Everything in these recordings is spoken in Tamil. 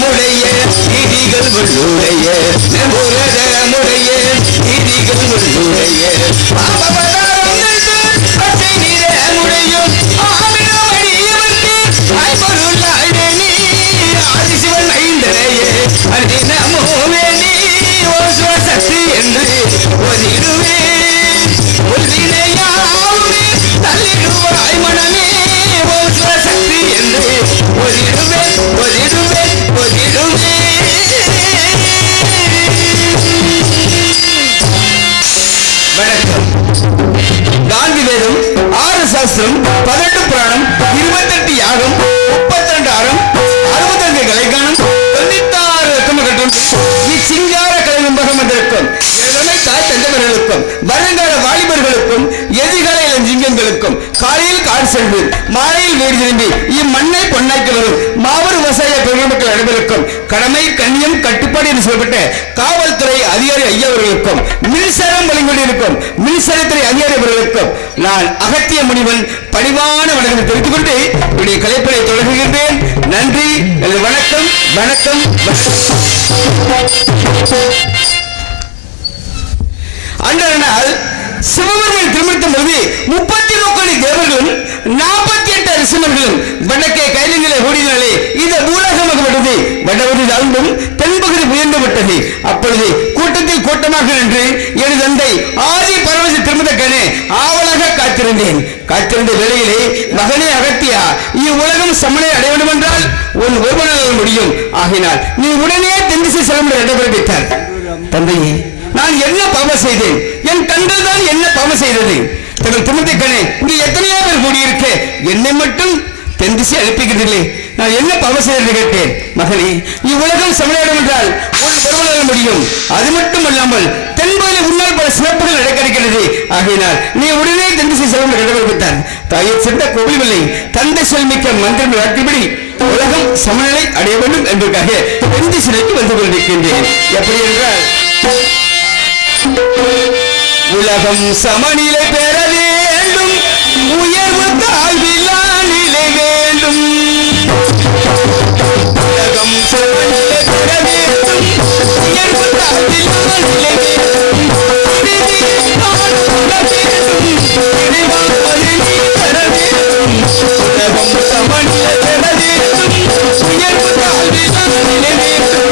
முடைய நீதிகள் உள்ளுடைய முடைய நீதிகள் உள்ளுடைய பச்சை நிற முடையும் ஆதிசிவன் ஐந்தரையே அடினமோவே நீ ஓசுவ சக்தி என்று ஒதிடுவே ஒதினையாவுமே தள்ளிடுவாய் மனமே ஓசுவ சக்தி என்று ஒதிடுவே ஒதிடுவே ஒதிடுவே. வணக்கம். காந்தி வேதம் 6 சாஸ்திரம் 18 புராணம் 28 யாகம் 32 ஆரம் 62 கலைக்கானம் 96 ரத்தமகட்டும் இச்சிங்கார கலைவம்பகம் வந்திருக்கும் இளமை தாய் தந்தவர்களுக்கும் வருங்கால வாலிபர்களுக்கும் எதிர்கால இளஞ்சிங்கங்களுக்கும் காலையில் காடு சென்று மாலையில் வீடு திரும்பி இம்மண்ணை பொன்னாக்கி வரும் மாபெரும் விவசாய பெருமக்கள் அனைவருக்கும் கடமை கண்ணியம் கட்டுப்பாடு என்று சொல்லப்பட்ட காவல்துறை அதிகாரி ஐயா அவர்களுக்கும் மின்சாரம் வழங்கிக்கொண்டிருக்கும் மின்சாரத்துறை அதிகாரி அவர்களுக்கும் நான் அகத்திய முனிவன் பணிவான வணக்கத்தை தெரிவித்துக் கொண்டு என்னுடைய கலைப்படை தொடங்குகின்றேன். நன்றி. வணக்கம் வணக்கம். அன்றைய நாள் சிவபெருமான் திருமணத்தின் போது 33 கோடி தேவர்களும் 48 ரிஷிமர்களும் வடக்கே கைலங்களை ஓடினாலே இந்த பூலகமாகப்பட்டது. வடபகுதி தாழ்ந்தும் தென்பகுதி உயர்ந்து விட்டது. அப்பொழுது கூட்டத்தில் கூட்டமாக நின்று எனது தந்தை ஆதி பரவசி திருமணக்கனே ஆவலாக காத்திருந்த வேளையிலே மகனே அகத்தியா இவ்வுலகம் சமனை அடைய வேண்டும் என்றால் உன் ஒருவனால் முடியும். ஆகினால் நீ உடனே தென்திசை செல்லும் இடம்பெறுவித்தார். தந்தையே, நான் என்ன பாவம் செய்தேன்? என் கண்கள் தான் என்ன பாவம் செய்தது? தங்கள் திருமணக்கனே இங்கே எத்தனையோ பேர் கூடியிருக்க என்னை மட்டும் தென் திசை அனுப்புகிறீர்களே, நான் என்ன பாவம் செய்தது கேட்டேன். மகனே, இவ்வுலகம் சமநிலையிடம் என்றால் உன் ஒருவனால் முடியும். அது மட்டும் அல்லாமல் தென்பகுதியில் உன்னால் பல சிறப்புகள் நடக்கிறது. ஆகையினால் நீ உடனே தென் திசை செல்லும் இடம்பெறுவித்தார். தாயை சென்ற கோவில்களை தந்தை செல்மிக்க மந்திரம் வாக்கின்படி உலகம் சமநிலை அடைய வேண்டும் என்பதற்காக தென் திசைக்கு வந்து கொண்டிருக்கின்றேன். எப்படி என்றால் உலகம் சமநிலை பெற வேண்டும், உயர்வு தாழ்வில்லா நிலை வேண்டும். உலகம் சமநிலை பெற வேண்டும், உயர்வு தாழ்வில்லா நிலை வேண்டும். உலகம் சமநிலை பெற வேண்டும், உயர்வு தாழ்வில்லா நிலை வேண்டும்.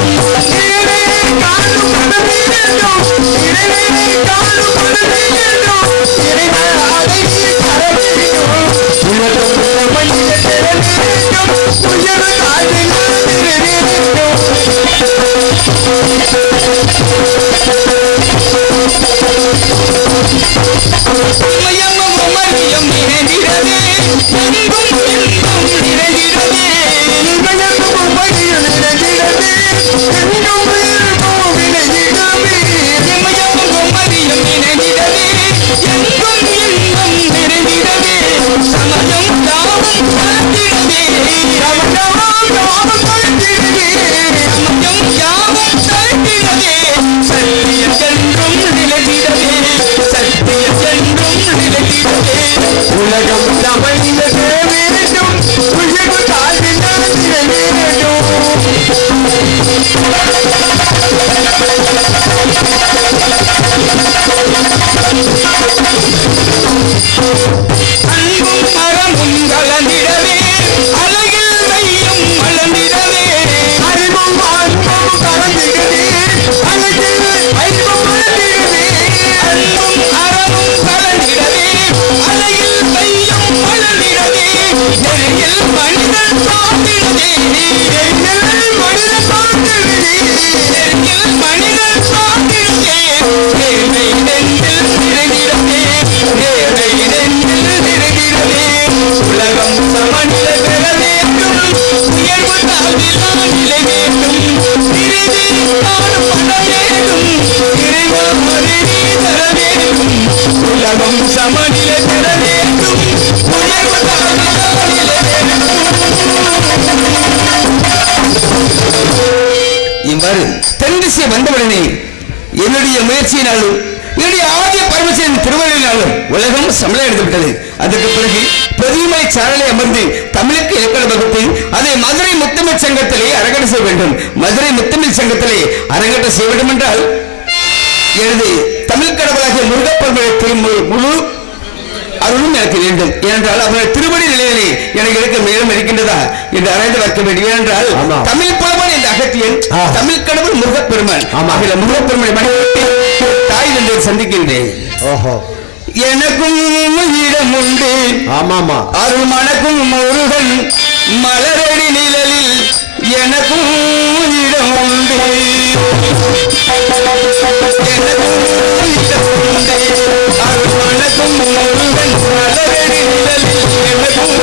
இவ்வாறு தென் திசை வந்தவுடனே என்னுடைய முயற்சியினாலும் என்னுடைய ஆதிய பரமசிவன் திருவள்ளினாலும் உலகம் சம்பளம் எடுத்துவிட்டது. அதற்கு பிறகு பொதியுமை சாரலை அமர்ந்து தமிழுக்கு இலக்கணம் வகுத்து அதை மதுரை முத்தமிழ் சங்கத்திலே அரங்கேற்ற செய்ய வேண்டும். மதுரை முத்தமிழ் சங்கத்திலே அரங்கேற்ற செய்ய வேண்டும் என்றால் எனது தமிழ் கடவுளாகிய முருகப்பெருமானை முழு அருளும் எனக்கு வேண்டும். ஏனென்றால் அவருடைய திருவடி நிலையிலே எனக்கு இருக்க மேலும் இருக்கின்றதா என்று அறிந்து வைக்க வேண்டும். ஏனென்றால் தமிழ் புலவன் என்ற அகத்தியன் தமிழ் கடவுள் முருகப்பெருமான் முருகப்பெருமானை தாய் என்று சந்திக்கின்றேன். எனக்கும் இடம் உண்டு அருள் மணக்கும் முருகன் மலரடி நிழலில் எனக்கும் இடம் உண்டு. அருள் மணக்கும் முருகன் மலரடி நிழலில் எனக்கும்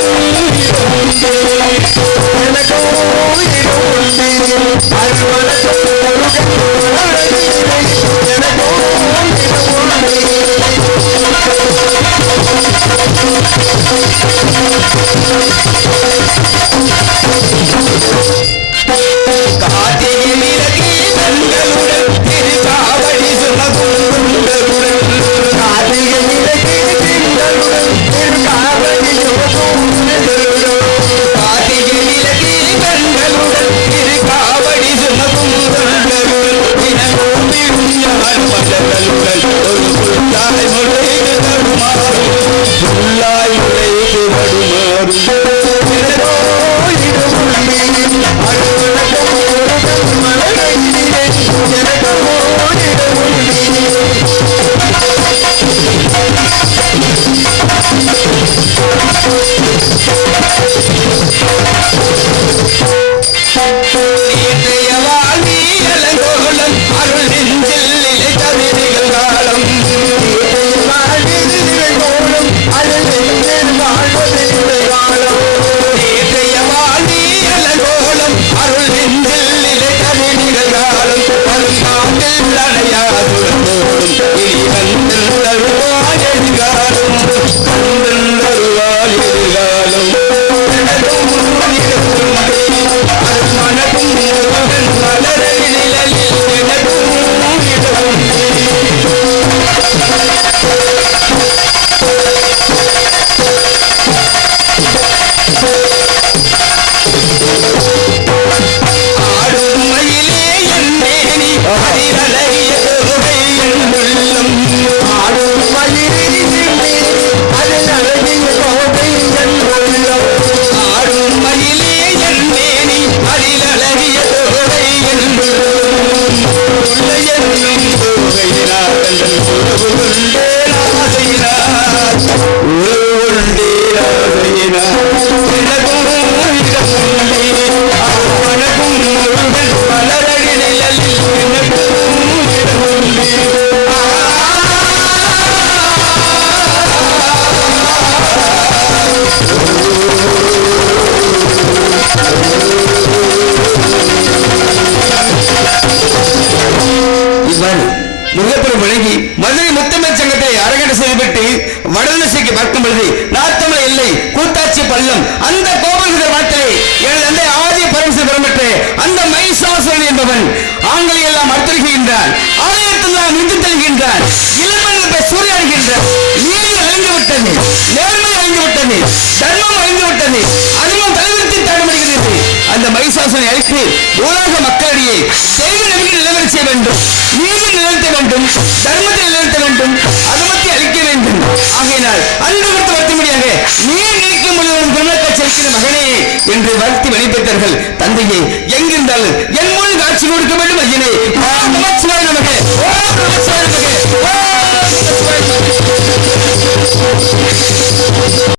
முருகப்பெருமான் வழங்கி மதுரை முத்தமிழ் சங்கத்தை அரங்கேற்ற செய்துவிட்டு வடதிசைக்கு பார்க்கும் பொழுது நாத்தமிழ் எல்லை கூத்தாட்சி பள்ளம் அந்த கோபுர வார்த்தையை எனது தந்தை ஆதிய பரமசிவன் பெறப்பட்ட அந்த மைசாசுரன் என்பவன் ஆண்களை எல்லாம் அர்த்தரிக்கின்றான், ஆலயத்தில் நாம் இருந்து தருகின்றான், இளம்பெண்களை சூறையாடுகின்றான். நீதி அழிந்து விட்டது, நேர்மை அழிந்து விட்டது, தர்மம் அழிந்து விட்டது, அதுவும் தலைவிரித்து தடமடுகிறது. அந்த மைசாசுரனை அழைத்து உலக மக்களிடையே தெய்வ நம்பிக்கை நிலவர செய்ய வேண்டும், நீதி நிலைநிறுத்த வேண்டும், தர்மத்தை நிலைநிறுத்த வேண்டும், அதமத்தை அளிக்க வேண்டும். ஆகையினால் அந்த வருத்தமுடியாக நீ நினைக்கும் பொழுது திருமணக்காட்சி அளிக்கிற மகனே என்று வருத்தி வழிபட்டார்கள். தந்தையை எங்கிருந்தாலும் என் மூலம் காட்சி கொடுக்க வேண்டும். ஐயனே நமக்கு